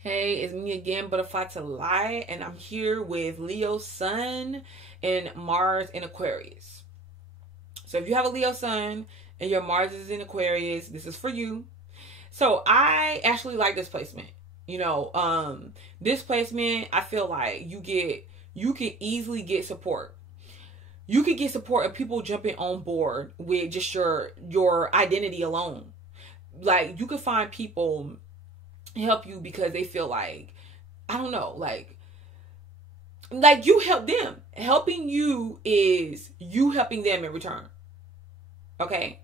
Hey, it's me again, Butterfly to Light, and I'm here with Leo Sun and Mars in Aquarius. So if you have a Leo Sun and your Mars is in Aquarius, this is for you. So I actually like this placement. This placement, I feel like you can easily get support. You could get support of people jumping on board with just your identity alone. Like you could find people help you because they feel like, I don't know, like you help them. Helping you is you helping them in return. Okay?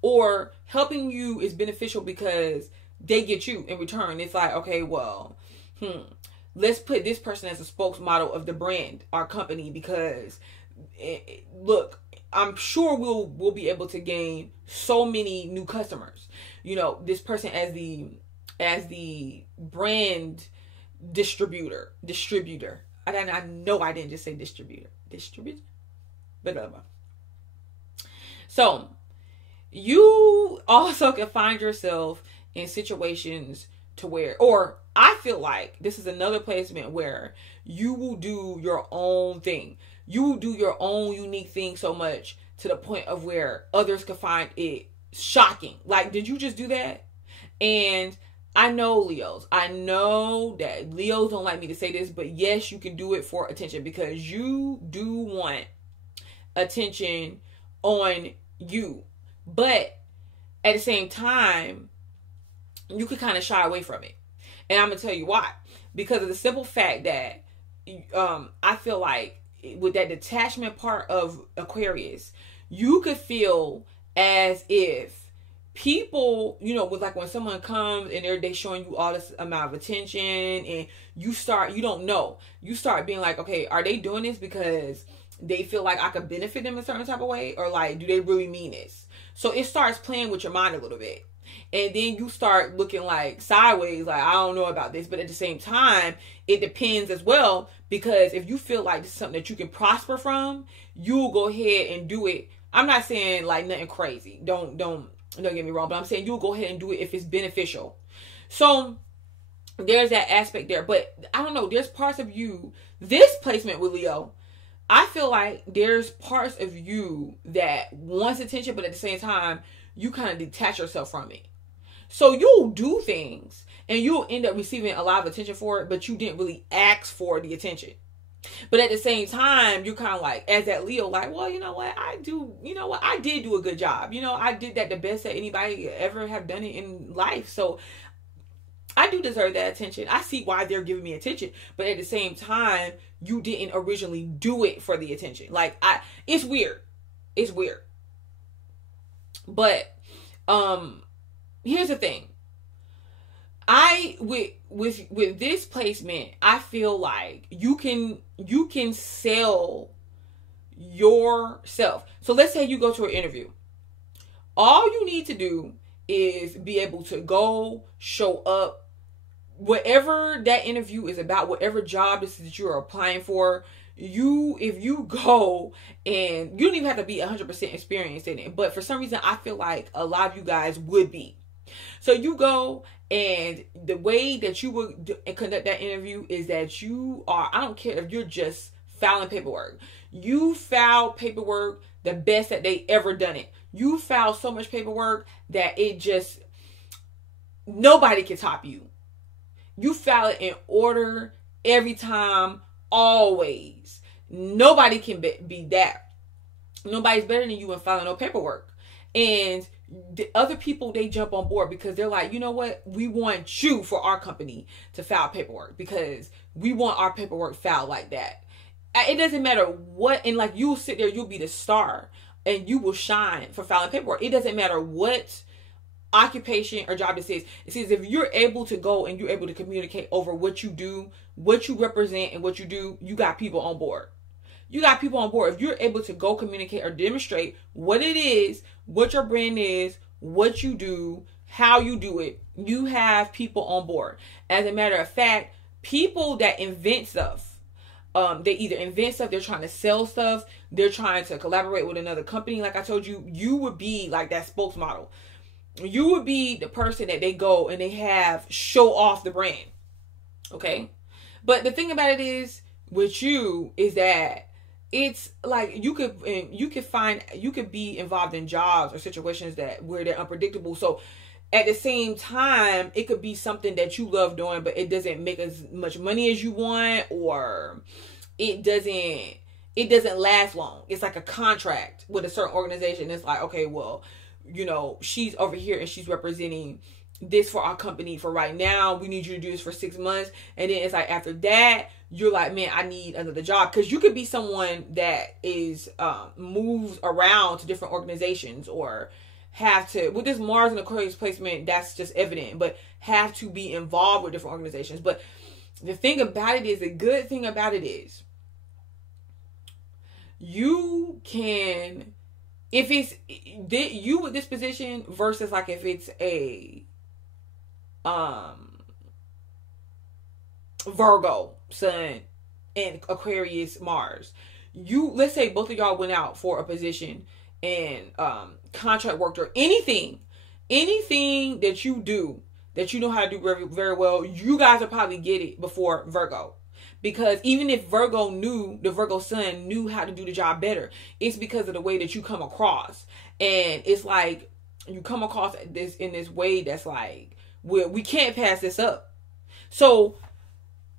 Or helping you is beneficial because they get you in return. It's like, okay, well, let's put this person as a spokesmodel of the brand, our company, because look, I'm sure we'll be able to gain so many new customers. This person as the brand distributor. I know I didn't just say distributor. Blah, blah, blah. So you also can find yourself in situations to where, or I feel like this is another placement where you will do your own thing. You will do your own unique thing so much to the point of where others can find it shocking. Like, did you just do that? And I know Leos. I know that Leos don't like me to say this, but yes, you can do it for attention because you do want attention on you. But at the same time, you could kind of shy away from it. And I'm going to tell you why. Because of the simple fact that I feel like with that detachment part of Aquarius, you could feel as if people, with like when someone comes and they showing you all this amount of attention and you don't know. You start being like, okay, are they doing this because they feel like I could benefit them a certain type of way? Or like, do they really mean this? So it starts playing with your mind a little bit. And then you start looking like sideways, like, I don't know about this. But at the same time, it depends as well. Because if you feel like this is something that you can prosper from, you'll go ahead and do it. I'm not saying like nothing crazy. Don't get me wrong. But I'm saying you'll go ahead and do it if it's beneficial. So there's that aspect there. But I don't know. There's parts of you, this placement with Leo, I feel like there's parts of you that wants attention, but at the same time, you kind of detach yourself from it. So you'll do things and you'll end up receiving a lot of attention for it, but you didn't really ask for the attention. But at the same time, you're kind of like, as that Leo, like, well, I did do a good job. I did that the best that anybody ever have done it in life. So I do deserve that attention. I see why they're giving me attention. But at the same time, you didn't originally do it for the attention. Like, it's weird. It's weird. But, here's the thing. With this placement, I feel like you can sell yourself. So let's say you go to an interview. All you need to do is be able to go show up. Whatever that interview is about, whatever job this is that you're applying for, if you go and you don't even have to be 100% experienced in it, but for some reason I feel like a lot of you guys would be. So you go, and the way that you would conduct that interview is that I don't care if you're just filing paperwork. You file paperwork the best that they ever done it. You file so much paperwork that nobody can top you. You file it in order every time, always. Nobody can be that. Nobody's better than you in filing no paperwork. And the other people, they jump on board because they're like, you know what? We want you for our company to file paperwork because we want our paperwork filed like that. It doesn't matter what, and like you'll sit there, you'll be the star and you will shine for filing paperwork. It doesn't matter what occupation or job this is. It says if you're able to go and you're able to communicate over what you do, what you represent, and what you do, you got people on board. You got people on board. If you're able to go communicate or demonstrate what it is, what your brand is, what you do, how you do it, you have people on board. As a matter of fact, people that invent stuff, they either invent stuff, they're trying to sell stuff, they're trying to collaborate with another company. Like I told you, you would be like that spokesmodel. You would be the person that they go and they have show off the brand. Okay. But the thing about it is with you is that it's like you could be involved in jobs or situations that where they're unpredictable. So at the same time, it could be something that you love doing, but it doesn't make as much money as you want, or it doesn't last long. It's like a contract with a certain organization. It's like, okay, well, she's over here and she's representing this for our company for right now. We need you to do this for 6 months. And then it's like after that, you're like, man, I need another job. Because you could be someone that is moves around to different organizations, or have to, with this Mars and Aquarius placement, that's just evident, but have to be involved with different organizations. But the thing about it is, the good thing about it is, you can, if it's you with this position versus like if it's a Virgo Sun and Aquarius Mars, let's say both of y'all went out for a position and contract worked, or anything that you do that you know how to do very, very well, you guys will probably get it before Virgo. Because even if the Virgo Sun knew how to do the job better, it's because of the way that you come across. And it's like, you come across this in this way that's like, we can't pass this up. So,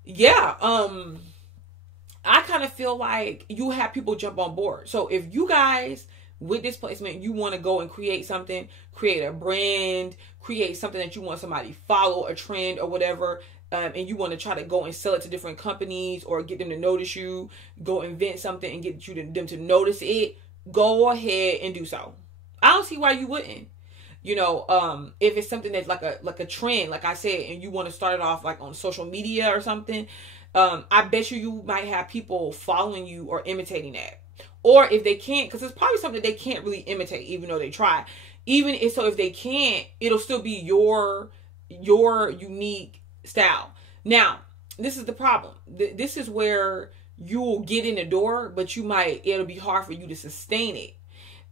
yeah, I kind of feel like you have people jump on board. So if you guys, with this placement, you want to go and create something, create a brand, create something that you want somebody to follow, a trend or whatever, and you want to try to go and sell it to different companies or get them to notice you, go invent something and get them to notice it, go ahead and do so. I don't see why you wouldn't. If it's something that's like a trend, like I said, and you want to start it off like on social media or something, I bet you might have people following you or imitating that. Or if they can't, because it's probably something they can't really imitate, even though they try. If they can't, it'll still be your unique style. Now, this is the problem. This is where you'll get in the door, but it'll be hard for you to sustain it.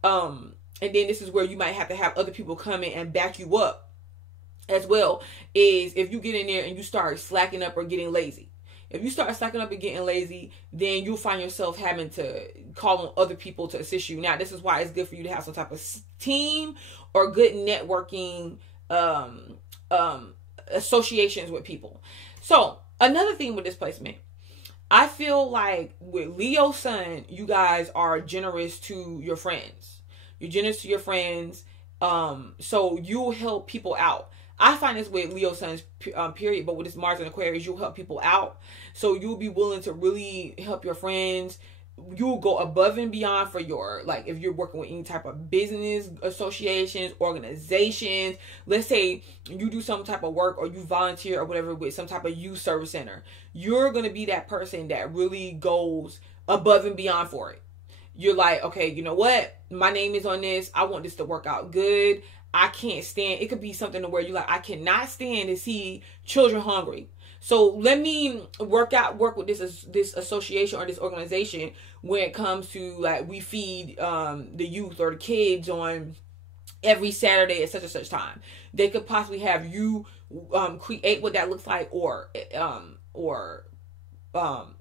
And then this is where you might have to have other people come in and back you up as well, is if you get in there and you start slacking up or getting lazy. If you start slacking up and getting lazy, then you'll find yourself having to call on other people to assist you. Now, this is why it's good for you to have some type of team or good networking associations with people. So, another thing with this placement, I feel like with Leo Sun, you guys are generous to your friends. You're generous to your friends. So you'll help people out. I find this with Leo Sun's period, but with this Mars and Aquarius, you'll help people out. So you'll be willing to really help your friends. You'll go above and beyond for if you're working with any type of business associations, organizations. Let's say you do some type of work or you volunteer or whatever with some type of youth service center. You're going to be that person that really goes above and beyond for it. You're like, okay, you know what? My name is on this. I want this to work out good. I can't stand. It could be something where you're like, I cannot stand to see children hungry. So let me work with this association or this organization when it comes to like we feed the youth or the kids on every Saturday at such and such time. They could possibly have you create what that looks like or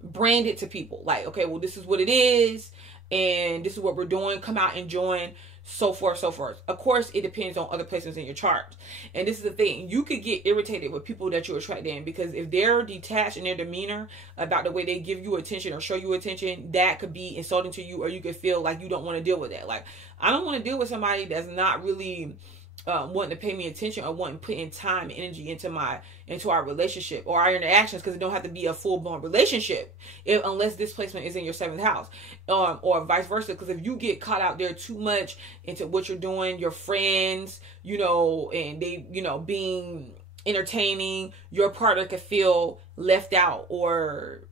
brand it to people. Like, okay, well, this is what it is. And this is what we're doing. Come out and join. So forth, so forth. Of course, it depends on other placements in your chart. And this is the thing. You could get irritated with people that you attract in, because if they're detached in their demeanor about the way they give you attention or show you attention, that could be insulting to you, or you could feel like you don't want to deal with that. Like, I don't want to deal with somebody that's not really wanting to pay me attention or wanting to put in time and energy into our relationship or our interactions, because it don't have to be a full-blown relationship unless this placement is in your 7th house, or vice versa. Because if you get caught out there too much into what you're doing, your friends, and they, being entertaining, your partner could feel left out or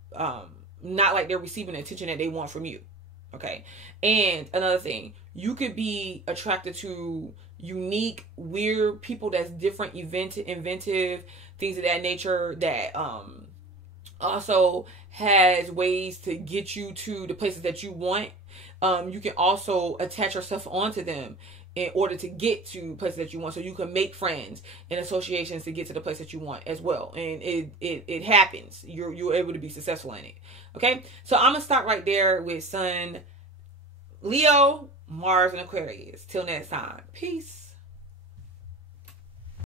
not like they're receiving the attention that they want from you. Okay. And another thing, you could be attracted to unique, weird people that's different, inventive, things of that nature, that also has ways to get you to the places that you want. You can also attach yourself onto them in order to get to places that you want. So you can make friends and associations to get to the place that you want as well. And it happens. You're able to be successful in it. Okay. So I'm going to stop right there with Sun, Leo, Mars, and Aquarius. Till next time. Peace.